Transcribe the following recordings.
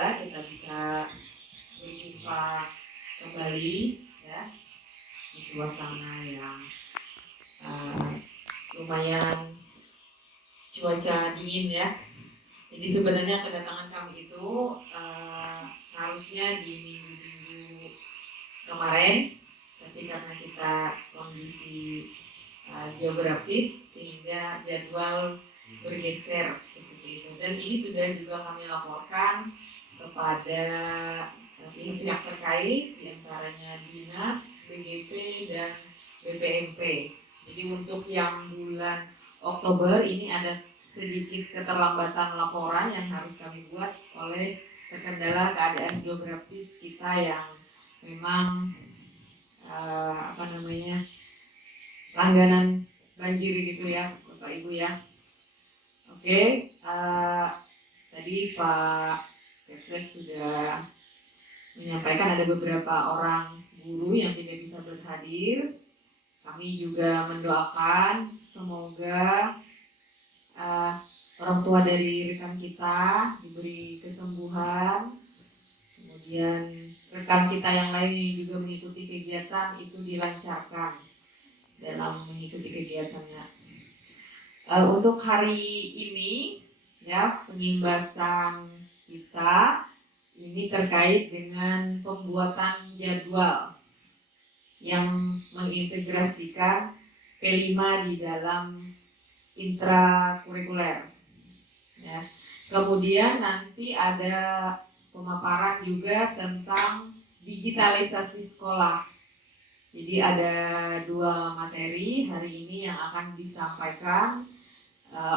saudara, kita bisa berjumpa kembali ya di suasana yang lumayan cuaca dingin ya. Jadi sebenarnya kedatangan kami itu harusnya di minggu-minggu kemarin, tapi karena kita kondisi geografis sehingga jadwal bergeser seperti itu. Dan ini sudah juga kami laporkan kepada pihak-pihak terkait, diantaranya Dinas, BGP, dan BPMP. Jadi untuk yang bulan Oktober ini ada sedikit keterlambatan laporan yang harus kami buat oleh terkendala keadaan geografis kita yang memang langganan banjir gitu ya Bapak Ibu ya. Oke, tadi Pak Petrek sudah menyampaikan ada beberapa orang guru yang tidak bisa berhadir. Kami juga mendoakan semoga orang tua dari rekan kita diberi kesembuhan, kemudian rekan kita yang lain yang juga mengikuti kegiatan itu dilancarkan dalam mengikuti kegiatannya. Untuk hari ini ya, penimbasan kita ini terkait dengan pembuatan jadwal yang mengintegrasikan P5 di dalam intrakurikuler ya. Kemudian nanti ada pemaparan juga tentang digitalisasi sekolah. Jadi ada 2 materi hari ini yang akan disampaikan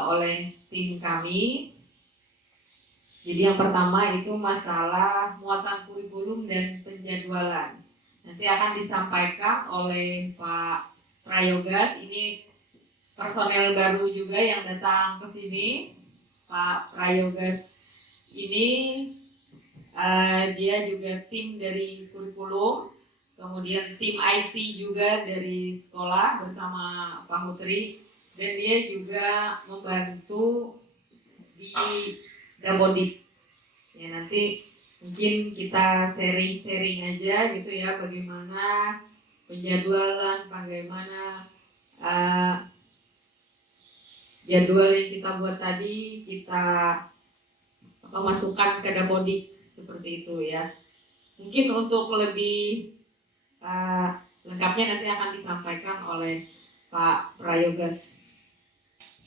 oleh tim kami. Jadi yang pertama itu masalah muatan kurikulum dan penjadwalan. Nanti akan disampaikan oleh Pak Prayogas. Ini personel baru juga yang datang ke sini. Pak Prayogas ini dia juga tim dari kurikulum, kemudian tim IT juga dari sekolah bersama Pak Hutri, dan dia juga membantu di Dapodik. Ya, nanti mungkin kita sharing aja gitu ya, bagaimana penjadwalan, bagaimana jadwal yang kita buat tadi kita masukkan ke Dapodik seperti itu ya. Mungkin untuk lebih lengkapnya nanti akan disampaikan oleh Pak Prayogas.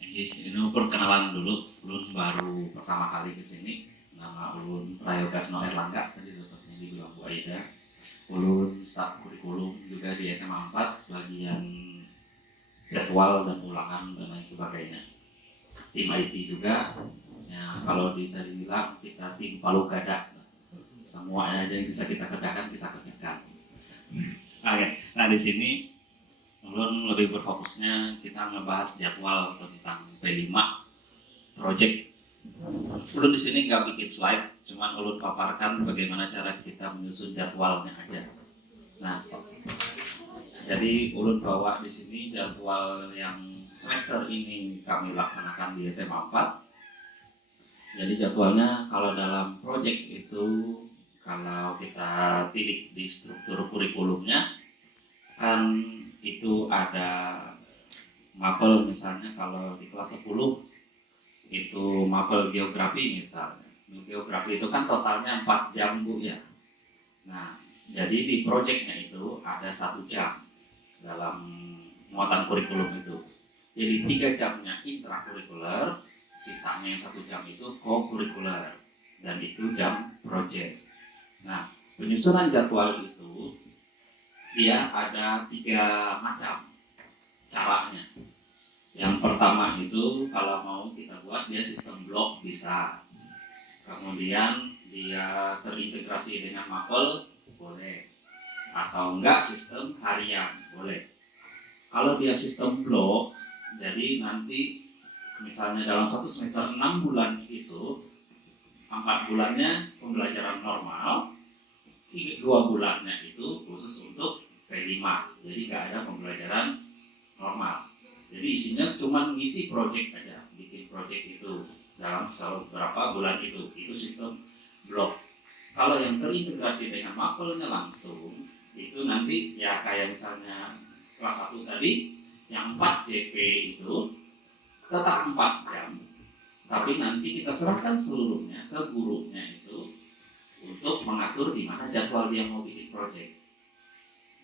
Ini perkenalan dulu, Ulun baru pertama kali ke sini. Nama Ulun Prayogas Noer Langga, tadi sepertinya dibilang Bu Aida. Ulun staf kurikulum juga di SMA 4, bagian jadwal dan ulangan dan lain sebagainya. Tim IT juga, ya, kalau bisa dibilang kita tim palu gada. Semuanya aja yang bisa kita kerjakan, kita kerjakan. Oke, nah di sini Ulun lebih berfokusnya kita ngebahas jadwal tentang P5 project. Ulun di sini nggak bikin slide, cuman Ulun paparkan bagaimana cara kita menyusun jadwalnya aja. Nah, jadi Ulun bawa di sini jadwal yang semester ini kami laksanakan di SMA 4. Jadi jadwalnya kalau dalam project itu, kalau kita tilik di struktur kurikulumnya, kan itu ada mapel misalnya kalau di kelas 10 itu mapel geografi misalnya. Geografi itu kan totalnya 4 jam Bu ya. Nah, jadi di projectnya itu ada 1 jam dalam muatan kurikulum itu. Jadi 3 jamnya intrakurikuler, sisanya yang 1 jam itu co-kurikuler, dan itu jam project. Nah, penyusunan jadwal itu dia ada 3 macam caranya. Yang pertama itu kalau mau kita buat dia sistem blok bisa. Kemudian dia terintegrasi dengan mapel boleh. Atau enggak sistem harian boleh. Kalau dia sistem blok, jadi nanti misalnya dalam 1 semester 6 bulan itu 4 bulannya pembelajaran normal, 2 bulannya itu khusus untuk P5, jadi nggak ada pembelajaran normal. Jadi isinya cuma ngisi project aja, bikin project itu dalam beberapa bulan itu sistem blok. Kalau yang terintegrasi dengan mapelnya langsung, itu nanti ya kayak misalnya kelas 1 tadi, yang 4 JP itu tetap 4 jam, tapi nanti kita serahkan seluruhnya ke gurunya itu untuk mengatur di mana jadwal dia mau bikin project.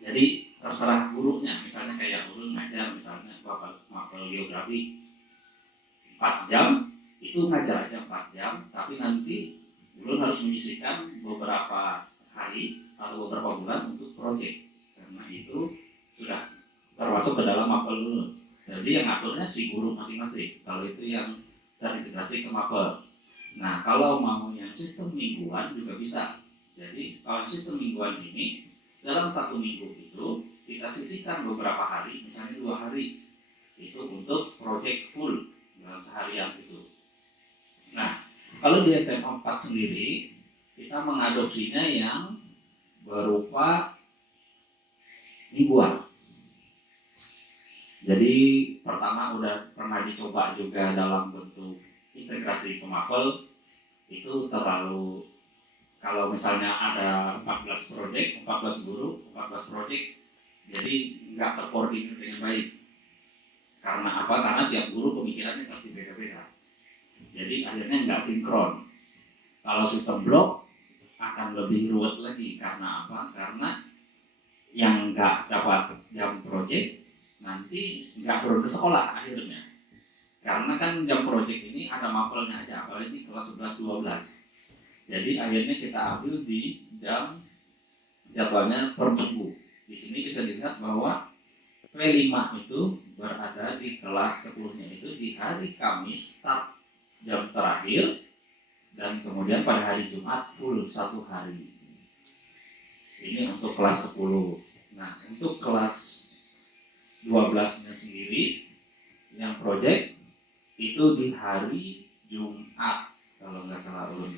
Jadi terserah gurunya, misalnya kayak ulun ngajar misalnya mapel geografi 4 jam, itu ngajar aja 4 jam, tapi nanti ulun harus menyisihkan beberapa hari atau beberapa bulan untuk project, karena itu sudah termasuk ke dalam mapel ulun. Jadi yang ngaturnya si guru masing-masing, kalau itu yang terintegrasi ke mapel. Nah, kalau mau yang sistem mingguan juga bisa. Jadi kalau sistem mingguan ini, dalam 1 minggu itu kita sisihkan beberapa hari, misalnya 2 hari, itu untuk project full dalam seharian itu. Nah, kalau di SMA 4 sendiri, kita mengadopsinya yang berupa mingguan. Jadi pertama udah pernah dicoba juga dalam bentuk integrasi ke mapel, itu terlalu, kalau misalnya ada 14 project, 14 guru, 14 project, jadi nggak terkoordinir dengan baik. Karena apa? Karena tiap guru pemikirannya pasti beda-beda. Jadi akhirnya nggak sinkron. Kalau sistem blok akan lebih ruwet lagi. Karena apa? Karena yang nggak dapat jam project nanti nggak perlu ke sekolah akhirnya. Karena kan jam project ini ada mapelnya aja, apalagi kelas 11-12. Jadi akhirnya kita ambil di jam jadwalnya per minggu. Di sini bisa dilihat bahwa V5 itu berada di kelas 10-nya itu di hari Kamis start jam terakhir, dan kemudian pada hari Jumat full 1 hari. Ini untuk kelas 10. Nah, untuk kelas 12-nya sendiri yang project itu di hari Jumat, kalau nggak salah ulun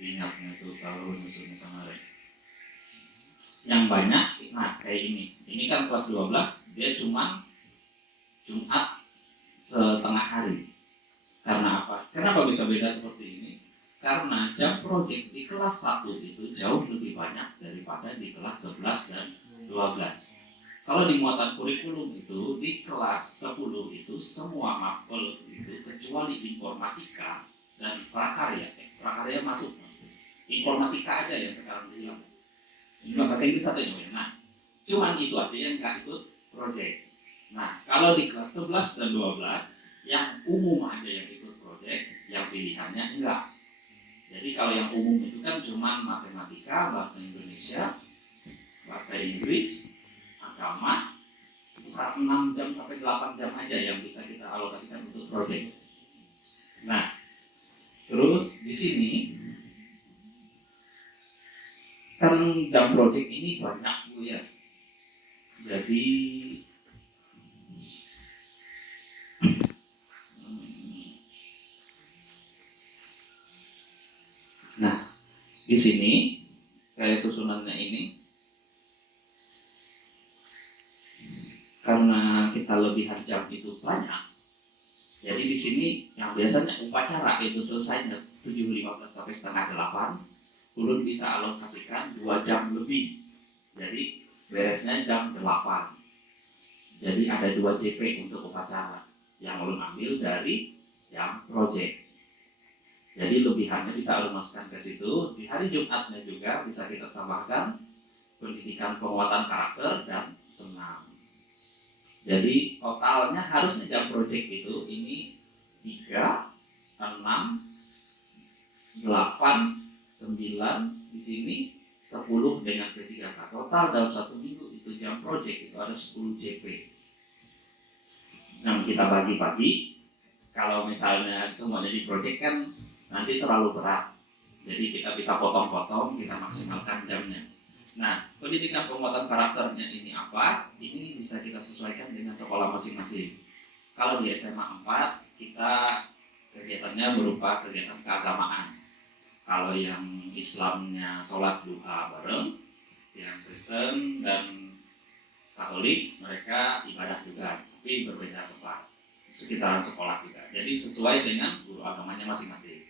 ingatnya itu kalau ulun musuhnya kemarin. Yang banyak, nah kayak ini. Ini kan kelas 12, dia cuma Jumat setengah hari. Karena apa? Kenapa bisa beda seperti ini? Karena jam project di kelas 1 itu jauh lebih banyak daripada di kelas 11 dan 12. Kalau di muatan kurikulum itu di kelas 10 itu semua mapel itu kecuali informatika dan prakarya. Prakarya masuk. Informatika aja yang sekarang hilang. Ini bahasa Inggris atau yang lain. Nah, cuman itu aja yang nggak ikut project. Nah, kalau di kelas 11 dan 12 yang umum aja yang ikut project, yang pilihannya enggak. Jadi kalau yang umum itu kan cuma matematika, bahasa Indonesia, bahasa Inggris, agama, sekitar 6 jam sampai 8 jam aja yang bisa kita alokasikan untuk project. Nah, terus di sini kan jam project ini banyak Bu ya. Jadi nah, di sini kayak susunannya ini, karena kita lebihan jam itu banyak, jadi di sini yang biasanya upacara itu selesainya 7.15 sampai setengah 8, ulun bisa alokasikan 2 jam lebih, jadi beresnya jam 8. Jadi ada 2 JP untuk upacara yang ulun ambil dari jam project. Jadi lebihannya bisa ulun masukkan ke situ. Di hari Jumatnya juga bisa kita tambahkan pendidikan penguatan karakter dan senam. Jadi totalnya harusnya jam project itu ini 3, 6, 8, 9 di sini 10 dengan P3K. Total dalam 1 minggu itu jam project itu ada 10 JP. Nah, kita bagi-bagi. Kalau misalnya semuanya di project kan nanti terlalu berat. Jadi kita bisa potong-potong, kita maksimalkan jamnya. Nah, pendidikan penguatan karakternya ini apa? Ini bisa kita sesuaikan dengan sekolah masing-masing. Kalau di SMA 4, kita kegiatannya berupa kegiatan keagamaan. Kalau yang Islamnya sholat duha bareng, yang Kristen dan Katolik mereka ibadah juga, tapi berbeda tempat, sekitaran sekolah juga. Jadi sesuai dengan guru agamanya masing-masing,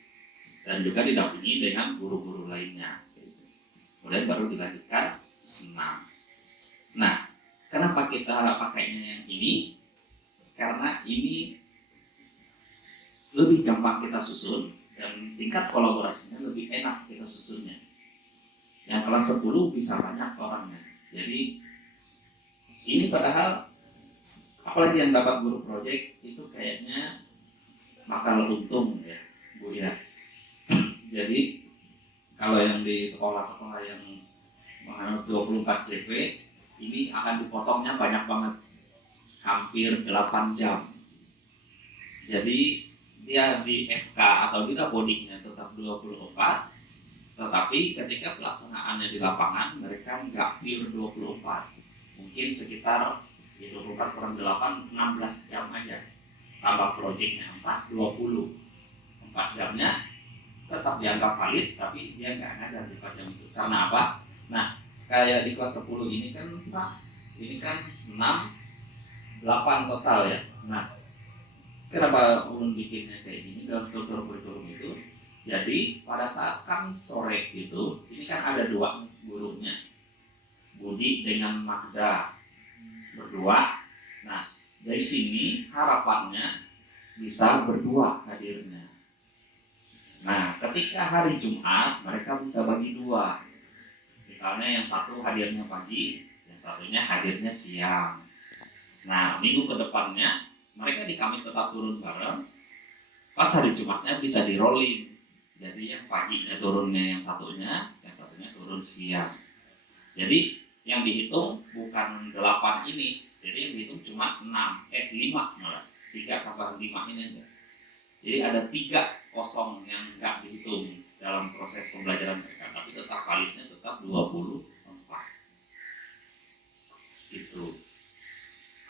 dan juga didampingi dengan guru-guru lainnya. kemudian baru dilanjutkan senam. Nah, kenapa kita pakainya yang ini? Karena ini lebih gampang kita susun dan tingkat kolaborasinya lebih enak kita susunnya. Yang kelas 10 bisa banyak orangnya. Jadi ini padahal apalagi yang dapat guru project itu kayaknya bakal untung ya Bu ya. Jadi kalau yang di sekolah-sekolah yang menganut 24 JP ini akan dipotongnya banyak banget, hampir 8 jam. Jadi dia di SK atau di dapodiknya tetap 24, tetapi ketika pelaksanaannya di lapangan mereka nggak pure 24, mungkin sekitar 24 kurang 8, 16 jam aja, tambah projectnya 20, 4 jamnya tetap dianggap valid, tapi dia nggak ngajar di 4 jam itu. Karena apa? Nah, kayak di kelas 10 ini kan Pak, ini kan 6, 8 total ya. Nah, kenapa ulun bikinnya kayak gini dalam struktur kurikulum itu? Jadi pada saat Kamis sore itu, ini kan ada 2 gurunya, Budi dengan Magda berdua. Nah, dari sini harapannya bisa berdua hadirnya. Nah, ketika hari Jumat mereka bisa bagi 2. Misalnya yang satu hadirnya pagi, yang satunya hadirnya siang. Nah, minggu ke depannya mereka di Kamis tetap turun bareng, pas hari Jumatnya bisa di rolling. Jadi yang paginya turunnya yang satunya turun siang. Jadi yang dihitung bukan 8 ini, jadi yang dihitung cuma 5 malah. 3 tambah 5 ini aja. Jadi ada 3 kosong yang nggak dihitung dalam proses pembelajaran mereka, tapi tetap validnya tetap 24. Gitu.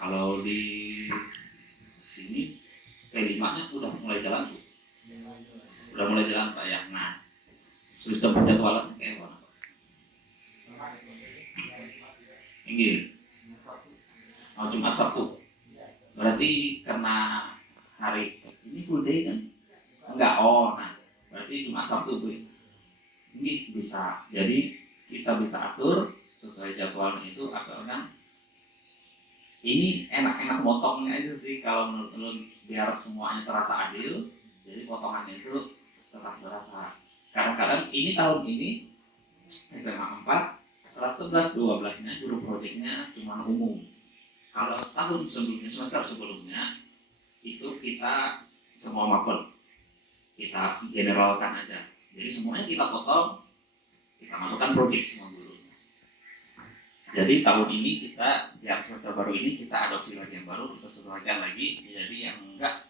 Kalau di sini P5-nya udah mulai jalan tuh. Udah mulai jalan Pak ya. Nah, sistem penjadwalan kayak mana Pak? Ini Jumat Sabtu. Berarti karena hari ini full day kan? Enggak, nah berarti Jumat Sabtu Bu. Ini bisa. Jadi kita bisa atur sesuai jadwalnya itu, asalkan ini enak-enak potongnya aja sih kalau menurut biar semuanya terasa adil. Jadi potongannya itu tetap terasa. Kadang-kadang ini tahun ini SMA 4 kelas 11 12-nya guru proyeknya cuma umum. Kalau tahun sebelumnya, semester sebelumnya itu kita semua mapel, kita generalkan aja. Jadi semuanya kita potong, kita masukkan proyek semua guru. Jadi tahun ini kita yang semester baru ini kita adopsi lagi yang baru, kita sesuaikan lagi. Jadi yang enggak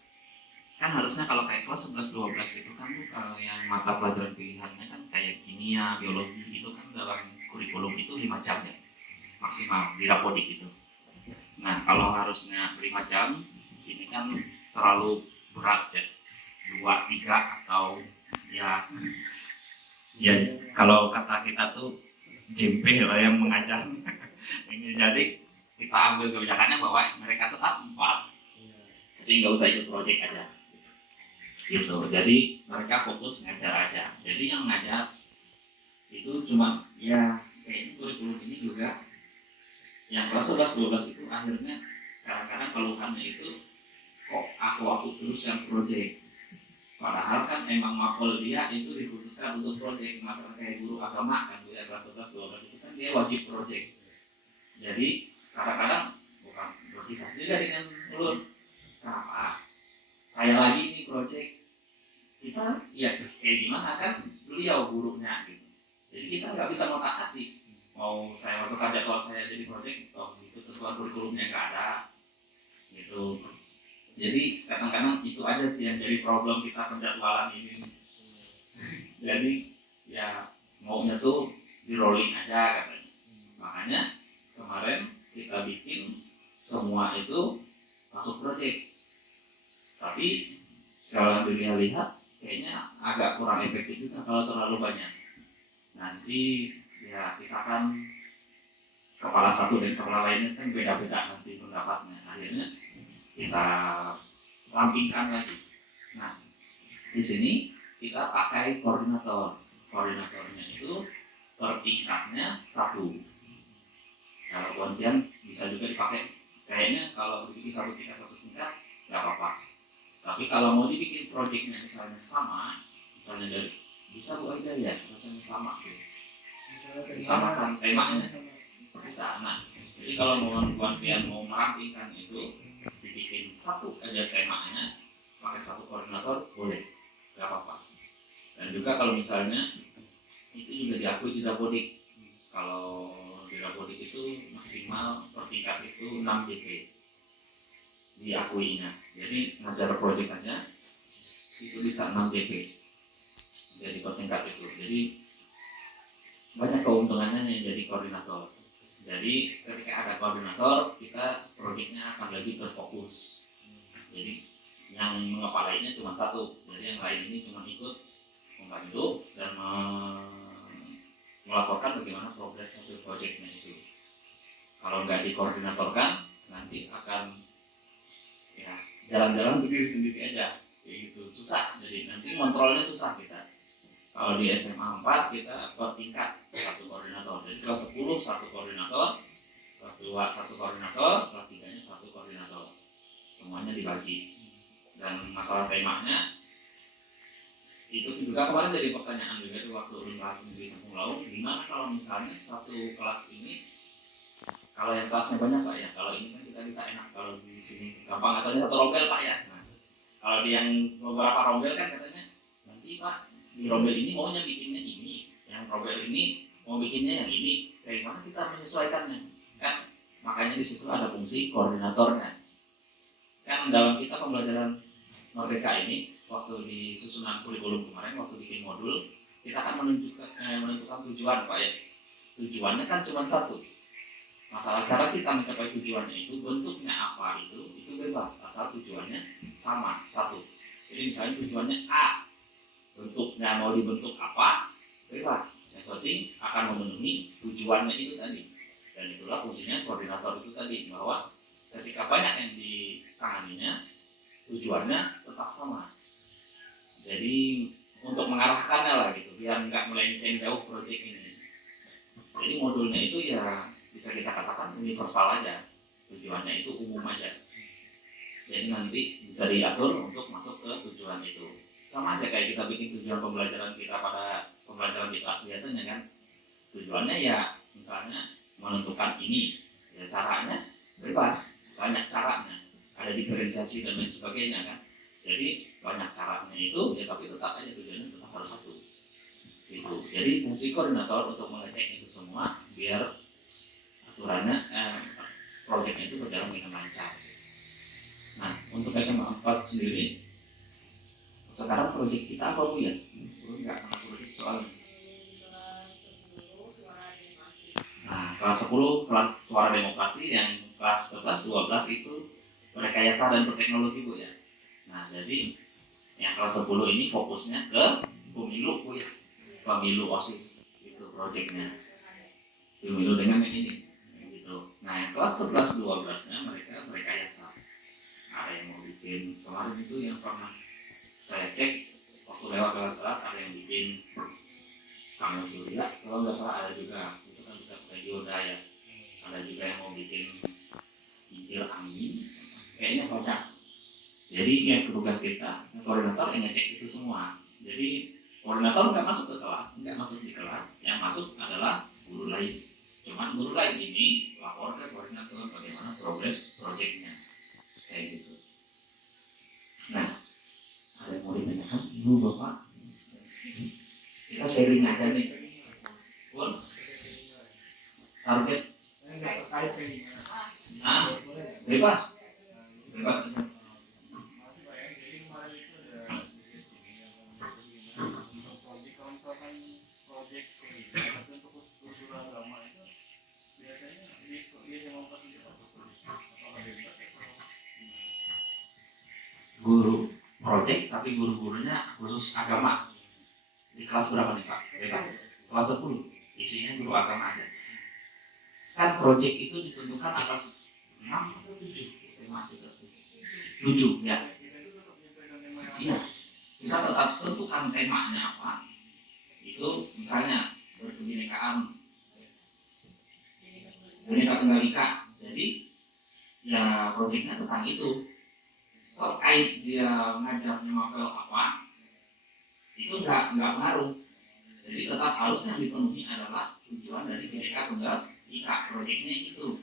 kan harusnya kalau kayak kelas 11 12 itu kan tuh kalau yang mata pelajaran pilihannya kan kayak kimia, biologi itu kan dalam kurikulum itu 5 jam ya maksimal di rapodik itu. Nah kalau harusnya 5 jam ini kan terlalu berat ya, 2, 3 atau ya kalau kata kita tuh jempe lah yang mengajar. Jadi kita ambil kebijakannya bahwa mereka tetap 4, tapi nggak usah ikut project aja gitu. Jadi mereka fokus ngajar aja. Jadi yang ngajar itu cuma ya kayak kurikulum ini juga yang kelas 11 12 itu akhirnya kadang-kadang keluhannya itu kok aku terus yang project, padahal kan emang mapel dia itu dikhususkan untuk project. Masalah kayak guru agama kan dia kelas 11 12 itu kan dia wajib project. Jadi kadang-kadang bukan berkisah juga dengan ulun, kenapa saya lagi ini project, kita ya kayak gimana kan beliau gurunya gitu. Jadi kita nggak bisa ngotak-atik mau saya masukkan jadwal saya jadi project atau itu ketentuan kurikulumnya nggak ada gitu. Jadi kadang-kadang itu aja sih yang jadi problem kita penjadwalan ini. Jadi ya maunya tuh di rolling aja katanya. Makanya kemarin kita bikin semua itu masuk project. Tapi kalau dilihat kayaknya agak kurang efektif juga kalau terlalu banyak. Nanti ya kita kan kepala satu dan kepala lainnya kan beda-beda nanti pendapatnya. Akhirnya kita rampingkan lagi. Nah, di sini kita pakai koordinator. Koordinatornya itu per tingkatnya 1. Kalau kemudian bisa juga dipakai, kayaknya kalau dibikin satu tingkat nggak apa-apa. Tapi kalau mau dibikin projectnya misalnya sama, misalnya dari bisa Bu Aida ya, misalnya sama gitu, disamakan temanya bisa. Nah, jadi kalau mau kalian mau merampingkan itu, dibikin satu aja temanya, pakai satu koordinator boleh, nggak apa-apa. Dan juga kalau misalnya itu juga diakui di Dapodik. Kalau di Dapodik itu maksimal per tingkat itu 6 JP diakuinya. Jadi ngajar project aja itu bisa 6 JP. Jadi per tingkat itu. Jadi banyak keuntungannya yang jadi koordinator. Jadi ketika ada koordinator, kita projectnya akan lebih terfokus. Jadi yang mengepalainya cuma satu, jadi yang lain ini cuma ikut membantu dan melaporkan bagaimana progres hasil projectnya itu. Kalau nggak dikoordinatorkan, nanti akan ya jalan-jalan sendiri-sendiri aja, kayak gitu, susah. Jadi nanti kontrolnya susah kita. Kalau di SMA 4 kita per tingkat satu koordinator. Jadi kelas 10 satu koordinator, kelas 2 satu koordinator, kelas 3 nya satu koordinator. Semuanya dibagi. Dan masalah temanya itu juga kemarin jadi pertanyaan juga tuh waktu bahas di Kampung Laut, gimana kalau misalnya satu kelas ini, kalau yang kelasnya banyak Pak ya, kalau ini kan kita bisa enak, kalau di sini gampang atau satu rombel Pak ya. Nah, kalau di yang beberapa rombel kan katanya nanti Pak di rombel ini maunya bikinnya ini, yang rombel ini mau bikinnya yang ini, dari mana kita menyesuaikannya kan? Makanya di situ ada fungsi koordinatornya. Kan dalam kita pembelajaran Merdeka ini, waktu di susunan kurikulum kemarin, waktu bikin modul, kita akan menentukan tujuan Pak ya. Tujuannya kan cuma satu. Masalah cara kita mencapai tujuannya itu, bentuknya apa itu bebas, asal tujuannya sama, satu. Jadi misalnya tujuannya A, bentuknya mau dibentuk apa, bebas. Yang penting akan memenuhi tujuannya itu tadi. Dan itulah fungsinya koordinator itu tadi, bahwa ketika banyak yang ditanganinya, tujuannya tetap sama. Jadi untuk mengarahkannya lah gitu, biar nggak melenceng jauh proyek ini. Jadi modulnya itu ya bisa kita katakan universal aja, tujuannya itu umum aja. Jadi nanti bisa diatur untuk masuk ke tujuan itu. Sama aja kayak kita bikin tujuan pembelajaran kita pada pembelajaran di kelas biasanya kan. Tujuannya ya misalnya menentukan ini, ya caranya bebas, banyak caranya, ada diferensiasi dan lain sebagainya kan. Jadi banyak caranya itu ya, tapi tetap aja tujuannya tetap harus satu. Gitu. Jadi fungsi koordinator untuk mengecek itu semua biar aturannya proyeknya itu berjalan dengan lancar. Nah, untuk SMA 4 sendiri sekarang proyek kita apa Bu ya? Belum nggak pernah proyek soalnya. Nah, kelas 10 kelas suara demokrasi, yang kelas 11 12 itu rekayasa dan berteknologi Bu ya. Nah, jadi yang kelas 10 ini fokusnya ke pemilu Bu ya. Pemilu OSIS itu proyeknya. Pemilu dengan yang ini gitu. Nah, yang kelas 11 12-nya mereka rekayasa. Ada yang mau bikin, kemarin itu yang pernah saya cek waktu lewat kelas ada yang bikin panel surya, kalau nggak salah ada juga, itu kan bisa pakai geodaya. Ada juga yang mau bikin kincir angin, kayaknya banyak. Jadi yang tugas kita, koordinator yang ngecek itu semua. Jadi koordinator nggak masuk ke kelas, nggak masuk di kelas, yang masuk adalah guru lain. Cuman guru lain ini lapor ke koordinator bagaimana progres proyeknya, kayak gitu. Nah, ada yang mau ditanyakan Ibu Bapak? Kita sharing aja nih. Pun target bebas aja. Guru project tapi guru-gurunya khusus agama. Di kelas berapa nih Pak? Bebas. Kelas 10 isinya guru agama aja. Kan project itu ditentukan atas 6 atau 7 tema juga. 7 ya. Iya. Kita tetap tentukan temanya apa. Itu misalnya berkebinekaan Bineka Tunggal Ika. Jadi ya proyeknya tentang itu. Terkait dia ngajarnya novel apa, itu nggak pengaruh. Jadi tetap harus yang dipenuhi adalah tujuan dari Bineka Tunggal Ika proyeknya itu.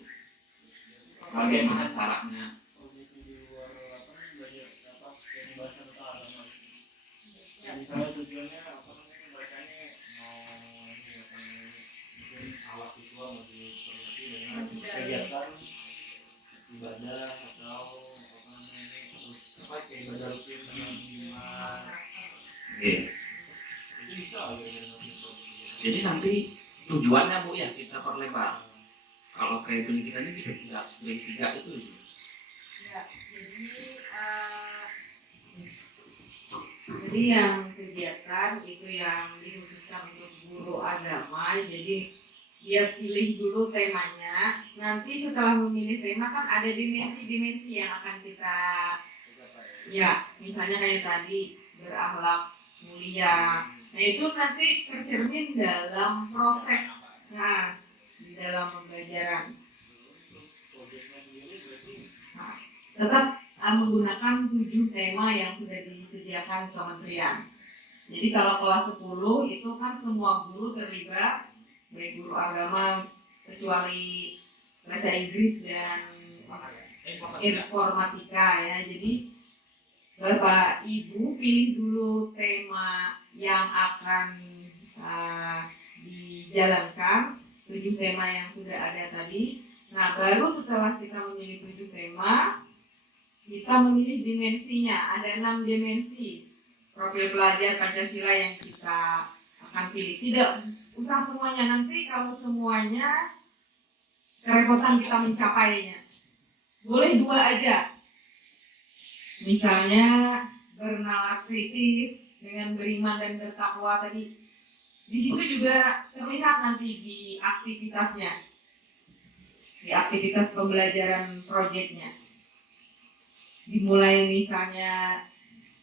Bagaimana caranya? Misalnya tujuannya apa namanya, mereka ini mau mungkin alat visual masih seperti dengan kegiatan ibadah atau apa namanya ini apa kayak ibadah rutin dengan iman. Itu bisa aja dengan Jadi nanti tujuannya Bu ya kita perlebar. Kalau kayak pendidikan ini kita tiga itu. Ya, jadi yang kegiatan itu yang dikhususkan untuk guru agama, jadi dia pilih dulu temanya. Nanti setelah memilih tema kan ada dimensi-dimensi yang akan kita, ya misalnya kayak tadi berakhlak mulia. Nah itu nanti tercermin dalam proses, nah di dalam pembelajaran. Nah, tetap menggunakan 7 tema yang sudah disediakan kementerian. Jadi kalau kelas 10 itu kan semua guru terlibat, baik guru agama kecuali bahasa Inggris dan informatika ya. Jadi Bapak Ibu pilih dulu tema yang akan dijalankan, 7 tema yang sudah ada tadi. Nah baru setelah kita memilih 7 tema, kita memilih dimensinya. Ada 6 dimensi profil pelajar Pancasila yang kita akan pilih. Tidak usah semuanya, nanti kalau semuanya kerepotan kita mencapainya. Boleh 2 aja. Misalnya bernalar kritis dengan beriman dan bertakwa tadi. Di situ juga terlihat nanti di aktivitasnya, di aktivitas pembelajaran proyeknya. Dimulai misalnya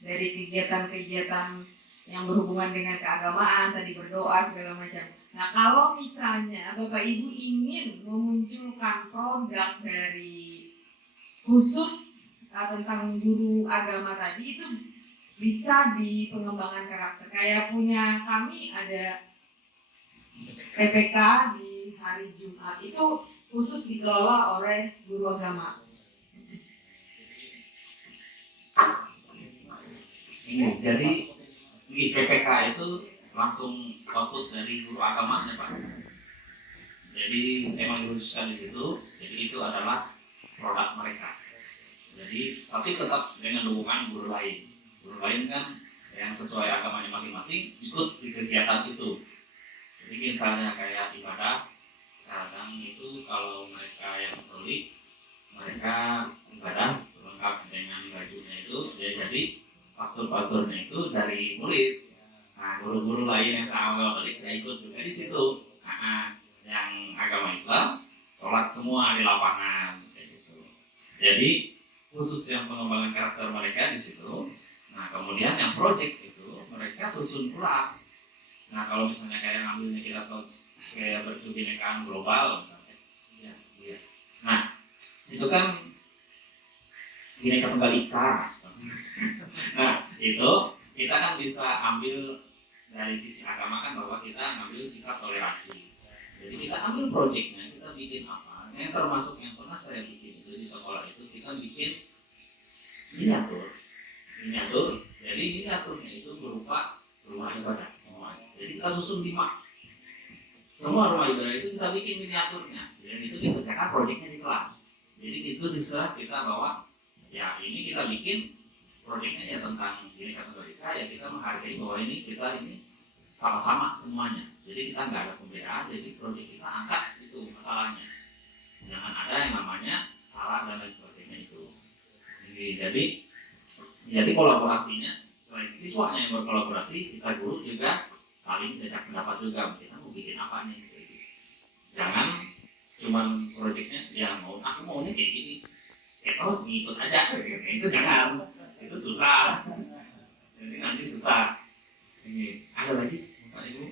dari kegiatan-kegiatan yang berhubungan dengan keagamaan, tadi berdoa segala macam. Nah kalau misalnya Bapak Ibu ingin memunculkan produk dari khusus tentang guru agama tadi, itu bisa di pengembangan karakter. Kayak punya kami ada PPK di hari Jumat, itu khusus dikelola oleh guru agama. Jadi di PPK itu langsung output dari guru agamanya Pak. Jadi emang dikhususkan di situ. Jadi itu adalah produk mereka. Jadi tapi tetap dengan dukungan guru lain. Guru lain kan yang sesuai agamanya masing-masing ikut di kegiatan itu. Jadi misalnya kayak ibadah, kadang itu kalau mereka yang Katolik, mereka ibadah lengkap dengan bajunya itu, jadi pastor-pastornya itu dari murid. Nah, guru-guru lain yang sama Katolik ya ikut juga di situ. Nah, yang agama Islam sholat semua di lapangan kayak gitu. Jadi khusus yang pengembangan karakter mereka di situ. Nah, kemudian yang project itu mereka susun pula. Nah, kalau misalnya kayak ngambilnya kita kayak berkebinekaan global misalnya. Ya. Nah, itu kan Bineka Tunggal Ika. Nah, itu kita kan bisa ambil dari sisi agama kan bahwa kita ngambil sikap toleransi. Jadi kita ambil proyeknya, kita bikin apa? Yang termasuk yang pernah saya bikin itu di sekolah itu kita bikin miniatur. Jadi miniaturnya itu berupa rumah ibadah semuanya. Jadi kita susun 5. Semua rumah ibadah itu kita bikin miniaturnya. Dan itu dikerjakan proyeknya di kelas. Jadi itu bisa kita bawa. Ya ini kita bikin proyeknya ya tentang Bineka Tunggal Ika, ya kita menghargai bahwa ini kita ini sama-sama semuanya. Jadi kita nggak ada pembedaan, jadi proyek kita angkat itu masalahnya. Jangan ada yang namanya salah dan lain sebagainya itu. Jadi kolaborasinya selain siswanya yang berkolaborasi, kita guru juga saling jajak pendapat juga. Kita mau bikin apa nih? Jangan cuman proyeknya yang aku maunya kayak gini. Kita ngikut aja, itu jangan, itu susah. Jadi nanti susah. Ini ada lagi, Pak Ibu.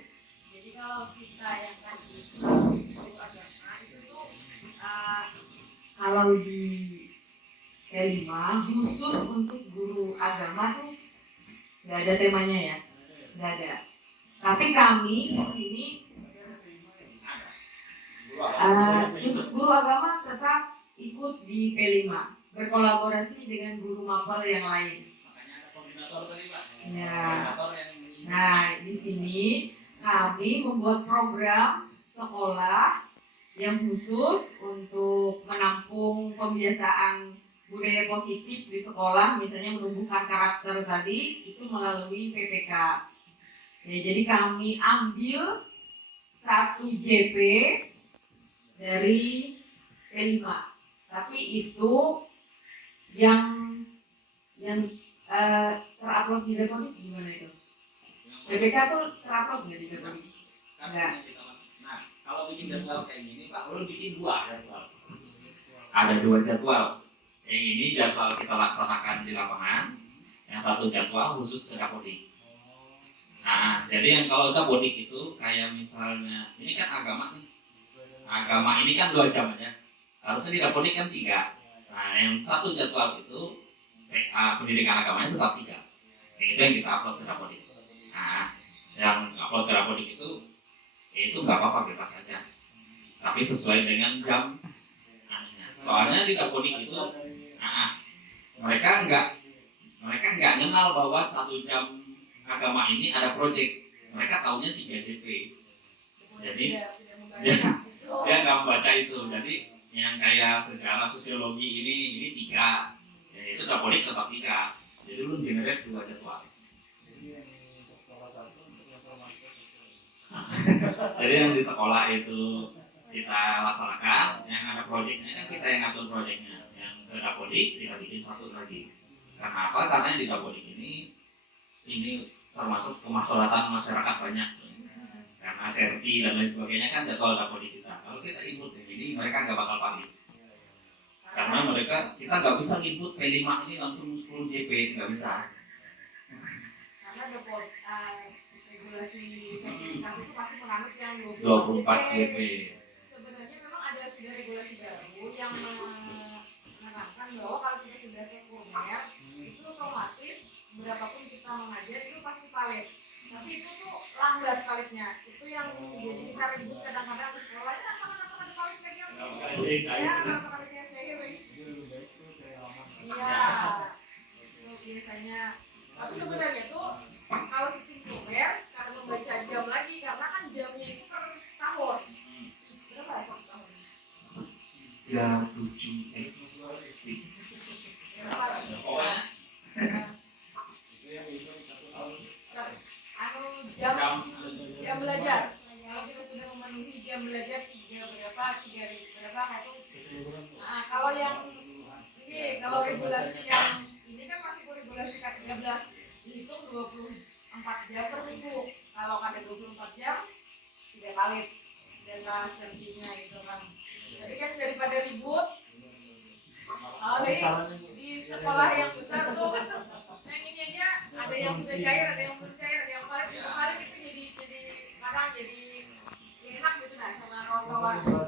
Jadi kalau kita yang P5 khusus untuk guru agama tuh nggak ada temanya ya, nggak ada. Tapi kami di sini guru agama tetap ikut di P5, berkolaborasi dengan guru mapel yang lain. Makanya ada koordinator tadi Pak. Ya. Koordinator yang Nah, di sini kami membuat program sekolah yang khusus untuk menampung pembiasaan budaya positif di sekolah, misalnya menumbuhkan karakter tadi, itu melalui PPK. Ya, jadi kami ambil 1 JP dari P5, tapi itu yang terupload di Dekodik gimana itu? PPK tuh terupload nggak di Dekodik? Enggak. Nah, kalau bikin jadwal kayak gini Pak, perlu bikin 2 jadwal. Ada 2 jadwal. Yang ini jadwal kita laksanakan di lapangan, yang satu jadwal khusus ke Dapodik. Nah, jadi yang kalau Dapodik itu kayak misalnya, ini kan agama nih. Agama ini kan 2 jam aja. Harusnya di Dapodik kan 3. Nah, yang satu jadwal itu pendidikan agamanya tetap 3. Yang itu yang kita upload ke Dapodik. Nah, yang upload ke Dapodik itu nggak apa-apa, bebas saja. Tapi sesuai dengan jam. Soalnya di Dapodik itu mereka nggak kenal bahwa 1 jam agama ini ada proyek. Mereka taunya 3 JP. Jadi dia nggak membaca itu. Jadi yang kayak sejarah sosiologi ini 3. Ya, itu Dapodik tetap 3. Jadi lu generate 2 jadwal. Jadi yang di sekolah itu kita laksanakan, yang ada proyeknya kan kita yang ngatur proyeknya. Yang ke Dapodik kita bikin 1 lagi. Karena apa? Karena di Dapodik ini termasuk kemaslahatan masyarakat banyak. Karena serti dan lain sebagainya kan jadwal Dapodik kita. Kalau kita input ini mereka nggak bakal paham. Karena kita nggak bisa input P5 ini langsung 10 JP, nggak bisa. Karena regulasi sertifikasi itu pasti menganut yang 24 JP. Sebenarnya memang ada sudah regulasi baru yang menerangkan bahwa kalau kita sudah sekunder itu otomatis berapapun kita mengajar itu pasti palet. Tapi itu tuh lambat paletnya. Itu yang jadi kita ribut kadang-kadang di sekolahnya kapan ada palet lagi yang ya kapan paletnya kayak lagi. Iya. Itu biasanya. Tapi sebenarnya tuh kalau sistem kumer karena membaca jam lagi karena kan jamnya itu per tahun. Berapa ya 1 tahun? Ya 7 pokoknya jam belajar. Kalau kita sudah memenuhi jam belajar 3 berapa itu. Nah, kalau yang ini kalau regulasi yang ini kan masih regulasi K13 dihitung 24 jam per minggu. Kalau ada 24 jam 3 kali data sertinya gitu kan. Jadi kan daripada ribut di sekolah yang besar tuh yang ini aja ada yang sudah cair, ada yang belum cair, ada yang kemarin itu jadi kadang jadi enak gitu nah sama kawan-kawan.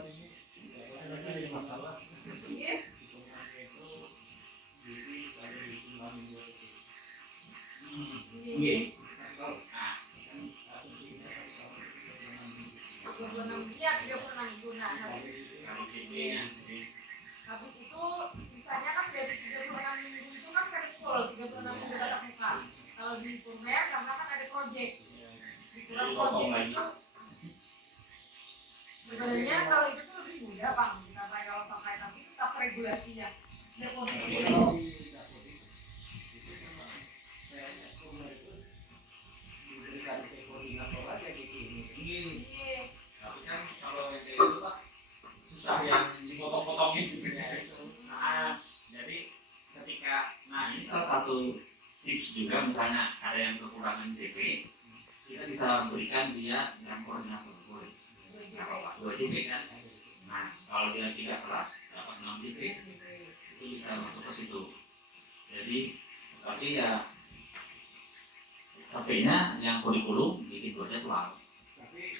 Iya. Iya. 36 minggu nah habis itu sisanya kan dari 36 minggu itu kan vertikal 36 minggu tatap muka. Kalau di Kumer karena kan ada proyek dikurang proyek itu sebenarnya kalau itu tuh lebih mudah Bang kita kalau pakai tapi tetap regulasinya deposit itu tapi kan kalau kayak gitu Pak susah yang dipotong-potongin gitu ya itu. Nah, jadi ketika ini salah satu tips juga misalnya ada yang kekurangan JP kita bisa berikan dia yang koordinator boleh 2 JP kan. Nah kalau dia 3 kelas dapat 6 JP itu bisa masuk ke situ. Jadi tapi ya HP-nya yang kurikulum bikin 2 jadwal. Tapi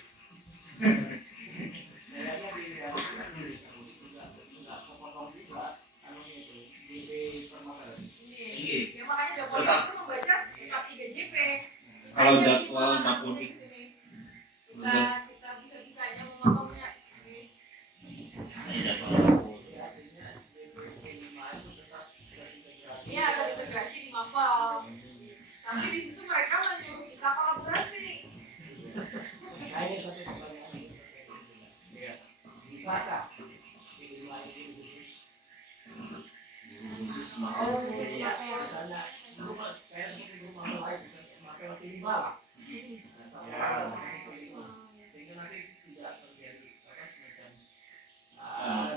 Wisata. Ini lain ini khusus. Khusus Oh, maksudnya. Iya, misalnya rumah kayak seperti rumah lain bisa pakai roti bala. Ya, sehingga nanti tidak terjadi apa semacam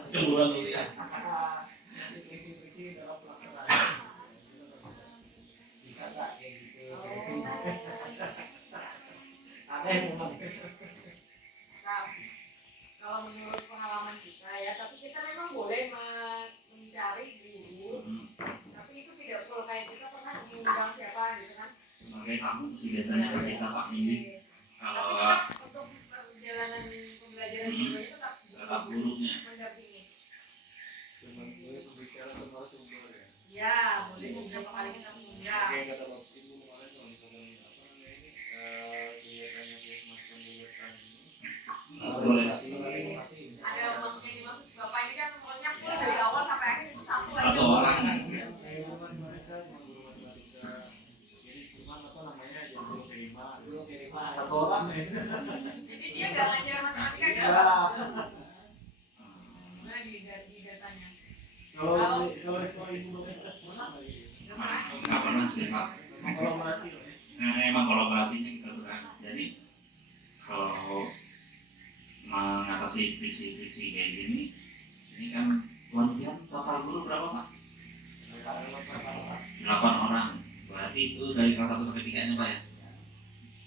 Cemburuan gitu ya. nanti friksi-friksi dalam pelaksanaan. Bisa nggak kayak gitu? Aneh memang. Nah, kalau menurut pengalaman kita ya, tapi kita memang boleh mencari guru, tapi itu tidak perlu kayak kita pernah mengundang siapa gitu kan. Sebagai tamu sih biasanya kan kita Pak ini Tapi kalau tetap untuk perjalanan pembelajaran gurunya tetap gurunya. mendampingi. Cuman gue berbicara tentang sumber ya. Ya, boleh beberapa kali kita mengundang. Kayak kata Bapak Ibu kemarin kalau misalnya apa namanya ini kegiatannya dia semacam kegiatan ini. Boleh. Ada yang dimaksud Bapak ini kan pokoknya full dari awal sampai akhir itu satu aja. Satu orang. Kayak hubungan mereka sama guru matematika. Jadi cuma apa namanya jadi guru terima satu orang ya. Jadi dia nggak ngajar matematika Ya. kan? Nah, di datanya. Kalau sekolah ibu mana lagi? Nggak pernah sih Pak. Kalau merasi Nah, emang kolaborasinya kita berani. Jadi kalau mengatasi friksi-friksi kayak gini, ini kan pelatihan total guru berapa Pak? 8 orang. Berarti itu dari kelas 1 sampai 3 nya Pak ya?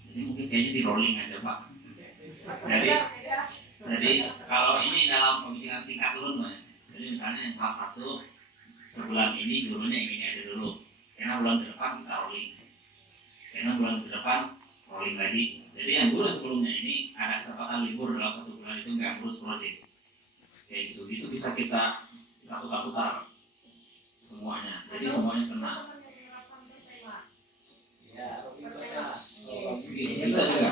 Jadi mungkin kayaknya di rolling aja Pak. Jadi kalau ini dalam pembicaraan singkat dulu Pak. Jadi misalnya yang kelas 1 sebulan ini gurunya ini aja dulu. Karena bulan depan kita rolling. Karena bulan depan rolling lagi. Jadi yang guru sebelumnya ini ada kesempatan libur dalam 1 bulan itu nggak ngurus proyek. Kayak gitu. Itu bisa kita putar-putar semuanya. Jadi semuanya kena. Bisa juga.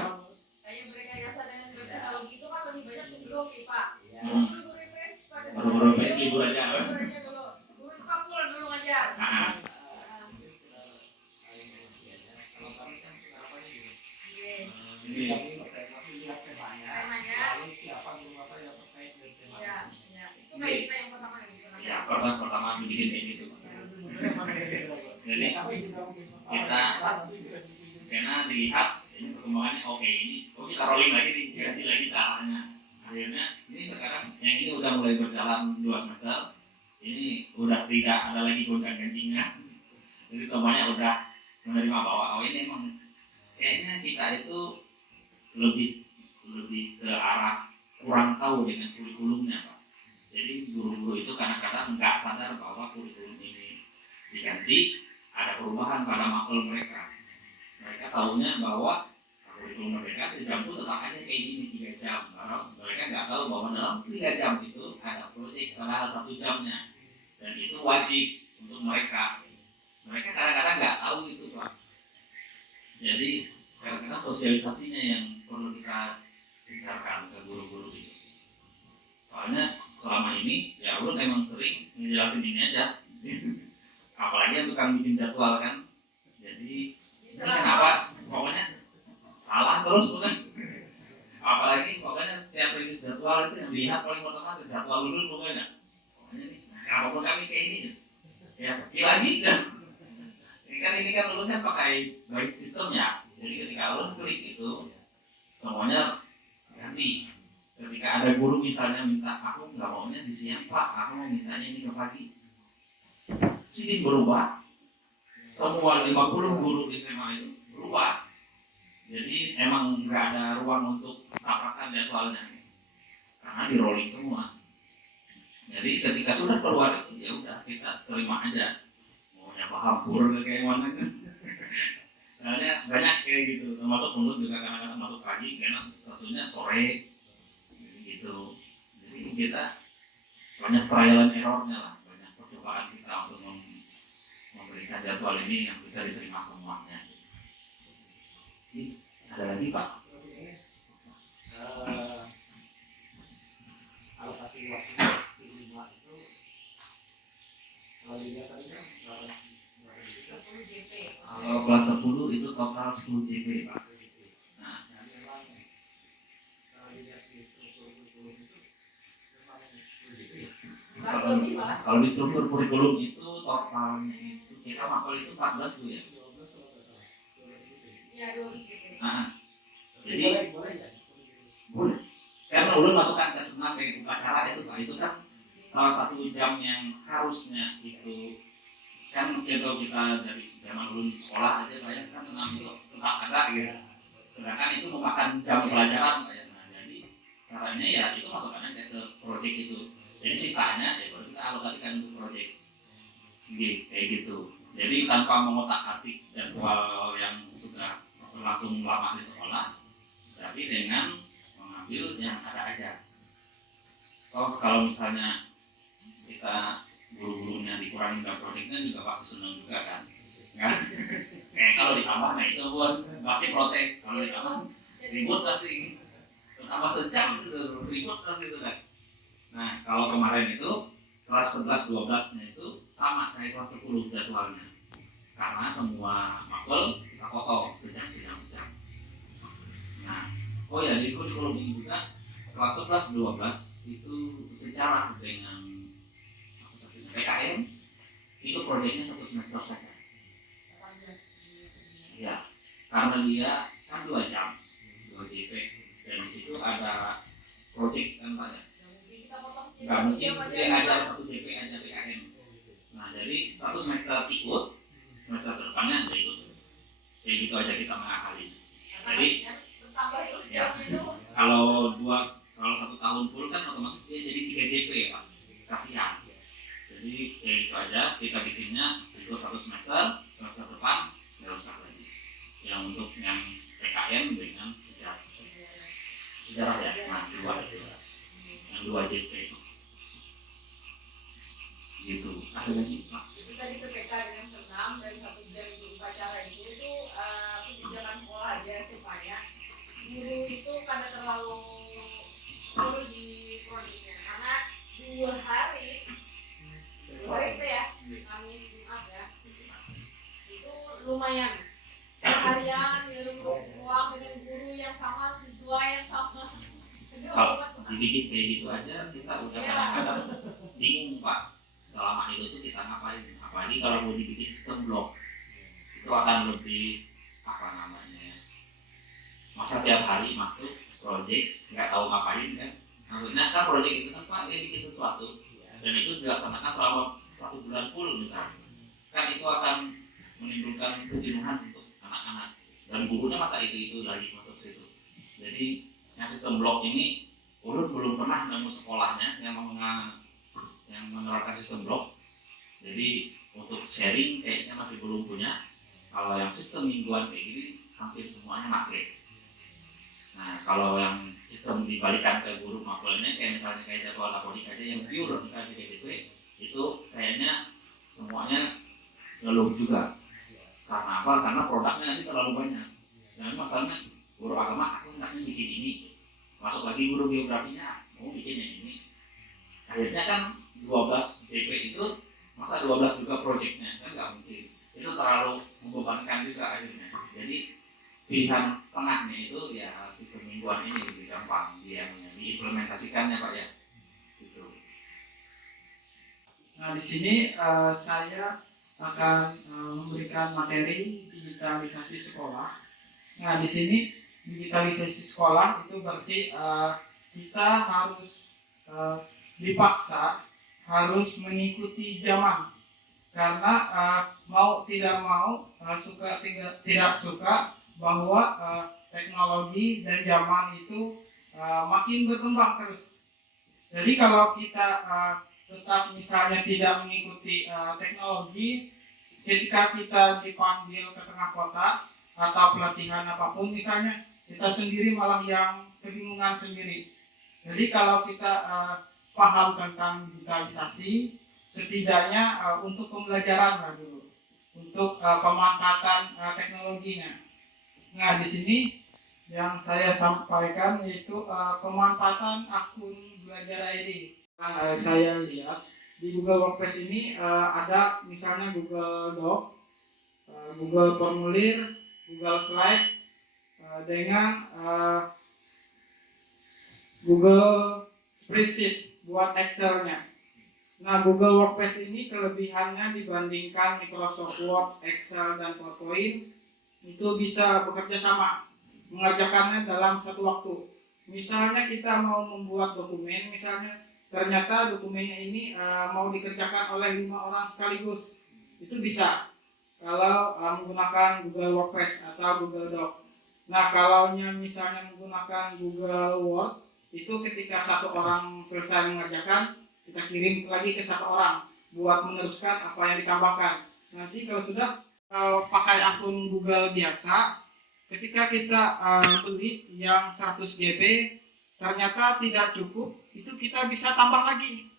Kayak berrekayasa dengan teknologi itu kan lebih banyak guru IPA. Hmm. Guru IPS pada Baru-baru PS libur aja. libur aja dulu. Guru IPA full dulu ngajar. Nah, ini Temanya, siapa guru apa yang terkait dengan tema. ya, itu kayak kita yang pertama gitu. ya pertama bikin kayak gitu. Jadi kita karena dilihat ini perkembangannya oke ini, kita rolling lagi nih, ganti lagi caranya. Akhirnya ini sekarang yang ini udah mulai berjalan 2 semester, ini udah tidak ada lagi goncang gancingnya. Jadi semuanya udah menerima bahwa oh ini emang kayaknya kita itu lebih ke arah kurang tahu dengan kurikulumnya Pak. Jadi guru-guru itu kadang-kadang nggak sadar bahwa kurikulum ini diganti, ada perubahan pada matkul mereka. Mereka tahunya bahwa kurikulum mereka jam itu tetap aja kayak gini 3 jam. Karena mereka nggak tahu bahwa dalam 3 jam itu ada proyek padahal 1 jamnya. Dan itu wajib untuk mereka. Mereka kadang-kadang nggak tahu itu Pak. Jadi kadang-kadang sosialisasinya yang perlu kita gencarkan ke guru-guru itu. Soalnya selama ini ya ulun emang sering ngejelasin ini aja. Apalagi yang tukang bikin jadwal kan. Jadi ini kenapa pokoknya salah terus bukan? Apalagi pokoknya tiap rilis jadwal itu yang dilihat paling pertama ke jadwal dulu pokoknya. Pokoknya nih, apapun kami kayak ini ya lagi kan. Ini kan ulun kan pakai baik sistem ya. Jadi ketika ulun klik itu semuanya ganti. Ketika ada guru misalnya minta aku nggak maunya di siang Pak, aku mau mintanya ini ke pagi. Sini berubah. Semua 50 guru di SMA itu berubah. Jadi emang nggak ada ruang untuk tabrakan jadwalnya. Karena di rolling semua. Jadi ketika sudah keluar itu ya udah kita terima aja. Maunya paham pur kayak mana kan. Soalnya banyak kayak gitu, termasuk mulut juga kadang-kadang masuk pagi, karena satunya sore gitu. Jadi kita banyak trial and errornya lah, banyak percobaan kita untuk memberikan jadwal ini yang bisa diterima semuanya. Jadi, ada lagi Pak? Alokasi waktu di rumah itu kalau dilihat tadi kan 10 JP. Kalau kelas 10 itu total 10 JP Pak. Nah, memang kalau dilihat di struktur kurikulum itu memang Kalau lebih malah. kalau di struktur kurikulum itu totalnya itu kita makul itu 14 Bu ya. Ya 12 gitu. Nah, jadi boleh. Karena ulun masukkan ke senam kayak upacara itu Pak, itu kan salah satu jam yang harusnya itu kan kita dari zaman ulun sekolah aja Pak ya, kan senam itu tetap ada gitu. Sedangkan itu memakan jam pelajaran Pak ya. Nah, jadi caranya ya itu masukkan aja ke proyek itu. Jadi sisanya ya baru kita alokasikan untuk proyek. Kayak gitu. Jadi tanpa mengotak-atik jadwal yang sudah berlangsung lama di sekolah, tapi dengan mengambil yang ada aja. Kalau misalnya kita guru-gurunya dikurangi jam proyeknya juga pasti senang juga kan. Kayak kalau ditambah, nah itu buat pasti protes. Kalau ditambah ribut pasti tambah sejam gitu, ribut pasti itu kan. Nah kalau kemarin itu kelas 11-12 nya itu sama kayak kelas 10 jadwalnya, karena semua makul kita potong sejam. Nah, oh ya di kurikulum ini juga kelas 11-12 itu secara dengan PKM itu proyeknya 1 semester saja. 18. Ya, karena dia kan 2 jam, 2 JP, dan di situ ada proyek kan Pak ya. Nggak mungkin dia ada 1 JP aja PKM. Nah, jadi 1 semester ikut, semester depannya ada ikut. Kayak gitu aja kita mengakali. Jadi ya, kalau kalau 1 tahun full kan otomatis dia jadi 3 JP ya Pak. Kasihan. Jadi kayak gitu aja kita bikinnya ikut 1 semester depan nggak usah lagi. Yang untuk yang PKM dengan sejarah ya, nah 2 itu, yang 2 JP itu. Gitu. Ada lagi Pak? Itu tadi PPK dengan senam dari 1 jam itu upacara itu kebijakan sekolah aja supaya guru itu kada terlalu full di proyeknya, karena 2 hari itu ya Kamis Jumat ya itu lumayan seharian dengan ruang dengan guru yang sama, siswa yang sama. Kalau dibikin kayak gitu aja kita udah kadang-kadang bingung Pak. Selama itu tuh kita ngapain? Apalagi kalau mau dibikin sistem blok, itu akan lebih apa namanya? Masa tiap hari masuk project nggak tahu ngapain kan? Maksudnya kan project itu kan Pak dia bikin sesuatu dan itu dilaksanakan selama 1 bulan full misalnya, kan itu akan menimbulkan kejenuhan untuk anak-anak dan gurunya masa itu lagi masuk situ. Jadi yang sistem blok ini ulun belum pernah nemu sekolahnya yang menerapkan sistem blok. Jadi untuk sharing kayaknya masih belum punya. Kalau yang sistem mingguan kayak gini hampir semuanya pakai. Nah kalau yang sistem dibalikan ke guru makulnya kayak misalnya kayak jadwal laporik aja yang pure misalnya kayak gitu itu kayaknya semuanya ngeluh juga. Karena apa? Karena produknya nanti terlalu banyak. Dan masalahnya guru agama aku nggak bikin ini, masuk lagi guru geografinya mau bikin yang ini. Akhirnya kan 12 JP itu masa 12 juga proyeknya kan nggak mungkin, itu terlalu membebankan juga akhirnya. Jadi pilihan tengahnya itu ya sistem mingguan ini lebih gampang diimplementasikannya Pak ya gitu. Nah di sini saya akan memberikan materi digitalisasi sekolah. Nah di sini digitalisasi sekolah itu berarti kita harus dipaksa harus mengikuti zaman, karena mau tidak mau suka tidak suka bahwa teknologi dan zaman itu makin berkembang terus. Jadi kalau kita tetap misalnya tidak mengikuti teknologi, ketika kita dipanggil ke tengah kota atau pelatihan apapun misalnya, kita sendiri malah yang kebingungan sendiri. Jadi kalau kita paham tentang digitalisasi, setidaknya untuk pembelajaran lah dulu, untuk pemanfaatan teknologinya. Nah di sini yang saya sampaikan yaitu pemanfaatan akun Belajar ID. Saya lihat di Google Workspace ini ada misalnya Google Doc, Google Formulir, Google Slide, dengan Google Spreadsheet buat Excel-nya. Nah, Google Workspace ini kelebihannya dibandingkan Microsoft Word, Excel, dan PowerPoint itu bisa bekerja sama, mengerjakannya dalam satu waktu. Misalnya kita mau membuat dokumen, misalnya ternyata dokumennya ini mau dikerjakan oleh 5 orang sekaligus, itu bisa kalau menggunakan Google Workspace atau Google Doc. Nah, kalau misalnya menggunakan Google Word, itu ketika satu orang selesai mengerjakan, kita kirim lagi ke satu orang buat meneruskan apa yang ditambahkan. Nanti kalau sudah pakai akun Google biasa, ketika kita beli yang 100 GB ternyata tidak cukup, itu kita bisa tambah lagi.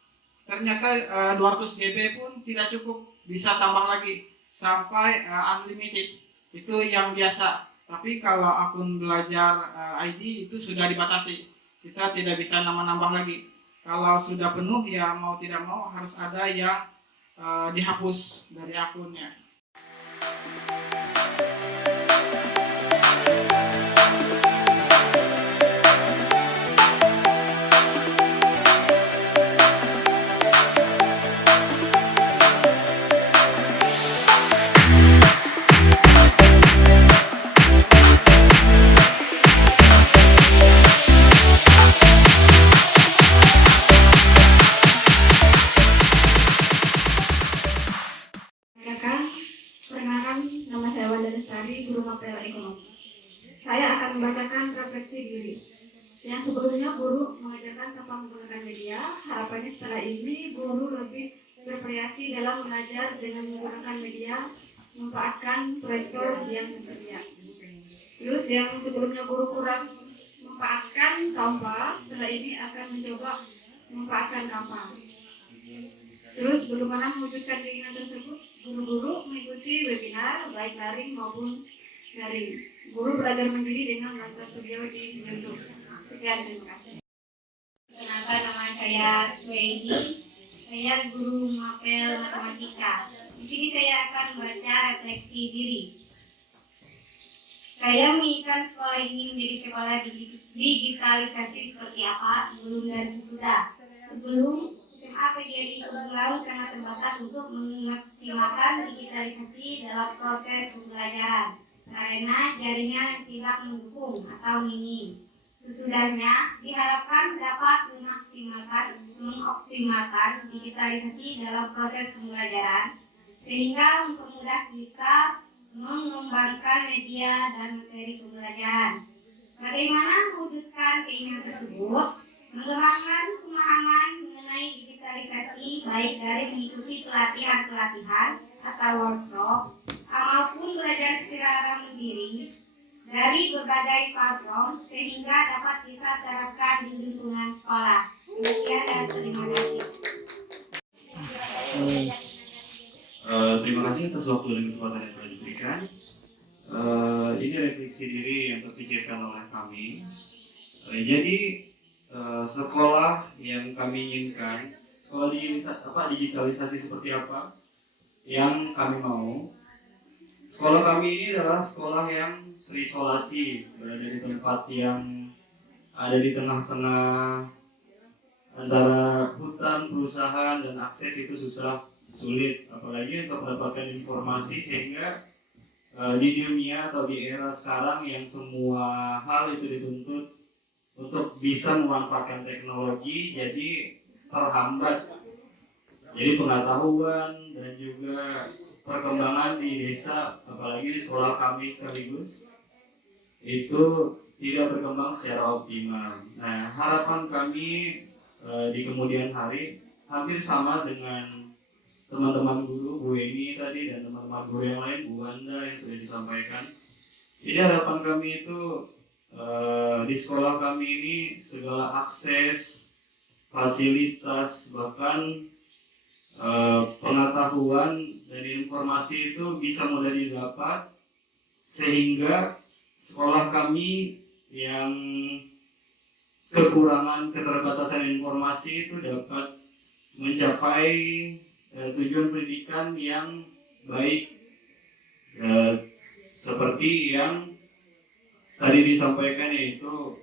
Ternyata 200 GB pun tidak cukup, bisa tambah lagi sampai unlimited. Itu yang biasa. Tapi kalau akun belajar ID itu sudah dibatasi, kita tidak bisa nambah-nambah lagi. Kalau sudah penuh ya mau tidak mau harus ada yang dihapus dari akunnya. Perkenalkan, nama saya Wanda Lestari, guru mapel ekonomi. Saya akan membacakan refleksi diri. Yang sebelumnya guru mengajarkan tentang menggunakan media. Harapannya setelah ini guru lebih bervariasi dalam belajar dengan menggunakan media, memanfaatkan proyektor yang tersedia. Terus yang sebelumnya guru kurang memanfaatkan Canva, setelah ini akan mencoba memanfaatkan Canva. Terus bagaimana mewujudkan keinginan tersebut? Guru-guru mengikuti webinar baik daring maupun daring. Guru belajar mandiri dengan menonton video di YouTube. Sekian, terima kasih. Kenalkan, nama saya Suehi. Saya guru mapel matematika. Di sini saya akan membaca refleksi diri. Saya menginginkan sekolah ini menjadi sekolah digitalisasi seperti apa sebelum dan sesudah. Sebelum SMA PGRI Tegulau sangat terbatas untuk memaksimalkan digitalisasi dalam proses pembelajaran karena jaringan tidak mendukung atau minim. Sesudahnya diharapkan dapat mengoptimalkan digitalisasi dalam proses pembelajaran sehingga mempermudah kita mengembangkan media dan materi pembelajaran. Bagaimana mewujudkan keinginan tersebut? Mengembangkan pemahaman mengenai digitalisasi baik dari mengikuti pelatihan-pelatihan atau workshop maupun belajar secara mandiri dari berbagai platform sehingga dapat kita terapkan di lingkungan sekolah. Demikian dan terima kasih. Terima kasih atas waktu dan kesempatan yang telah diberikan. Ini refleksi diri yang terpikirkan oleh kami. Jadi sekolah yang kami inginkan, sekolah digitalisasi seperti apa yang kami mau. Sekolah kami ini adalah sekolah yang terisolasi, berada di tempat yang ada di tengah-tengah antara hutan, perusahaan, dan akses itu sulit, apalagi untuk mendapatkan informasi, sehingga di dunia atau di era sekarang yang semua hal itu dituntut untuk bisa memanfaatkan teknologi, jadi terhambat. Jadi pengetahuan dan juga perkembangan di desa, apalagi di sekolah kami sekaligus, itu tidak berkembang secara optimal. Nah, harapan kami di kemudian hari hampir sama dengan teman-teman guru, Bu Eni tadi, dan teman-teman guru yang lain, Bu Wanda yang sudah disampaikan. Jadi harapan kami itu di sekolah kami ini segala akses, fasilitas, bahkan pengetahuan dan informasi itu bisa mudah didapat, sehingga sekolah kami yang kekurangan keterbatasan informasi itu dapat mencapai tujuan pendidikan yang baik, seperti yang tadi disampaikan, yaitu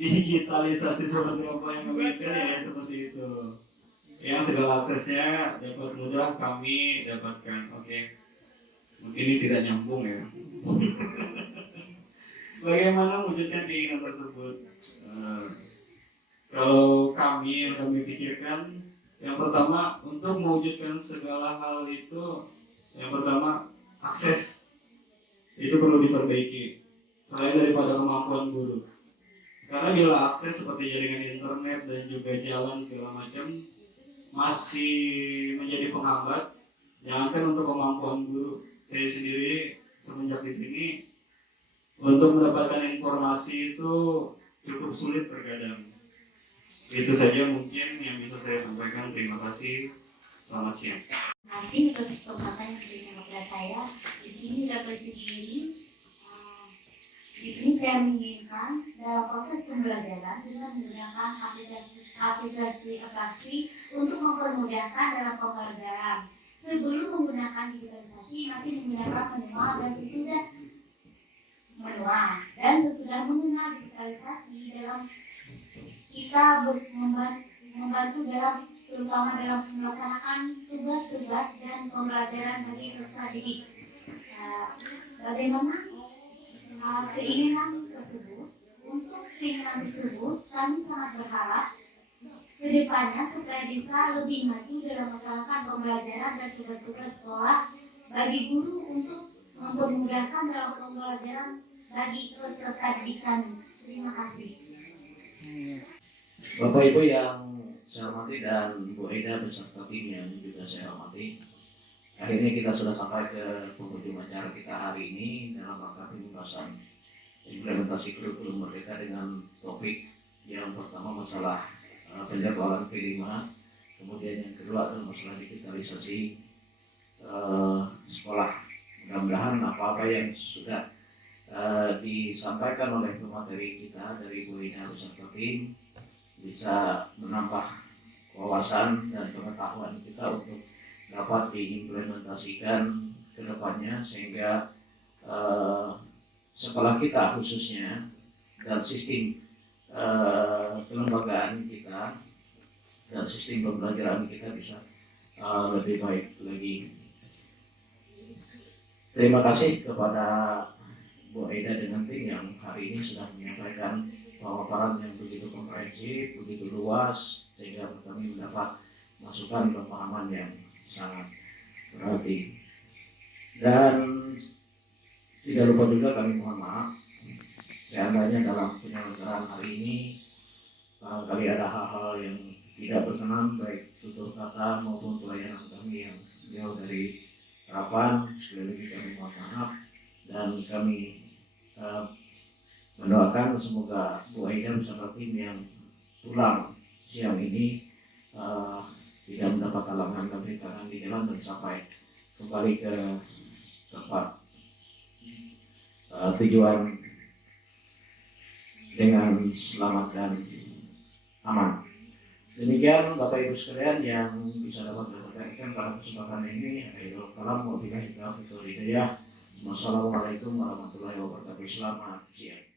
digitalisasi seperti apa yang kami itu ya seperti itu. Yang segala aksesnya dapat mudah kami dapatkan. Oke, mungkin ini tidak nyambung ya. Bagaimana wujudkan keinginan tersebut? Kalau kami yang kami pikirkan, yang pertama untuk mewujudkan segala hal itu, yang pertama akses itu perlu diperbaiki. Selain daripada kemampuan guru, karena bila akses seperti jaringan internet dan juga jalan segala macam masih menjadi penghambat, jangankan untuk kemampuan guru, saya sendiri semenjak di sini untuk mendapatkan informasi itu cukup sulit terkadang. Itu saja mungkin yang bisa saya sampaikan. Terima kasih. Selamat siang. Terima kasih untuk kesempatan yang diberikan kepada saya. Di sini dapat sendiri. Di sini saya menginginkan dalam proses pembelajaran dengan menggunakan aplikasi untuk mempermudahkan dalam pembelajaran. Sebelum menggunakan digitalisasi masih menggunakan manual dan sesudah mengenal digitalisasi dalam kita membantu dalam terutama dalam melaksanakan tugas-tugas dan pembelajaran bagi peserta didik. Bagaimana keinginan tersebut? Untuk keinginan tersebut, kami sangat berharap ke depannya supaya bisa lebih maju dalam melaksanakan pembelajaran dan tugas-tugas sekolah bagi guru untuk mempermudahkan dalam pembelajaran bagi peserta didik kami. Terima kasih. Bapak Ibu yang saya hormati dan Bu Eda beserta tim yang juga saya hormati, akhirnya kita sudah sampai ke penghujung acara kita hari ini dalam rangka pembahasan implementasi kurikulum merdeka dengan topik yang pertama masalah penjadwalan P5, kemudian yang kedua adalah masalah digitalisasi sekolah. Mudah-mudahan apa-apa yang sudah disampaikan oleh pemateri kita dari Bu Eda beserta tim bisa menambah wawasan dan pengetahuan kita untuk dapat diimplementasikan ke depannya, sehingga sekolah kita khususnya dan sistem kelembagaan kita dan sistem pembelajaran kita bisa lebih baik lagi. Terima kasih kepada Bu Eda dengan tim yang hari ini sudah menyampaikan pemaparan yang begitu komprehensif, begitu luas, sehingga kami mendapat masukan pemahaman yang sangat berarti. Dan tidak lupa juga kami mohon maaf seandainya dalam penyelenggaraan hari ini barangkali ada hal-hal yang tidak berkenan, baik tutur kata maupun pelayanan kami yang jauh dari harapan. Sekali lagi kami mohon maaf dan kami mendoakan semoga Bu Aida beserta tim yang pulang siang ini tidak mendapat halangan dan rintangan di jalan dan sampai kembali ke tempat tujuan dengan selamat dan aman. Demikian Bapak Ibu sekalian yang bisa dapat saya sampaikan pada kesempatan ini. Akhirul kalam, wabillahi taufiq wal hidayah. Wassalamualaikum warahmatullahi wabarakatuh. Selamat siang.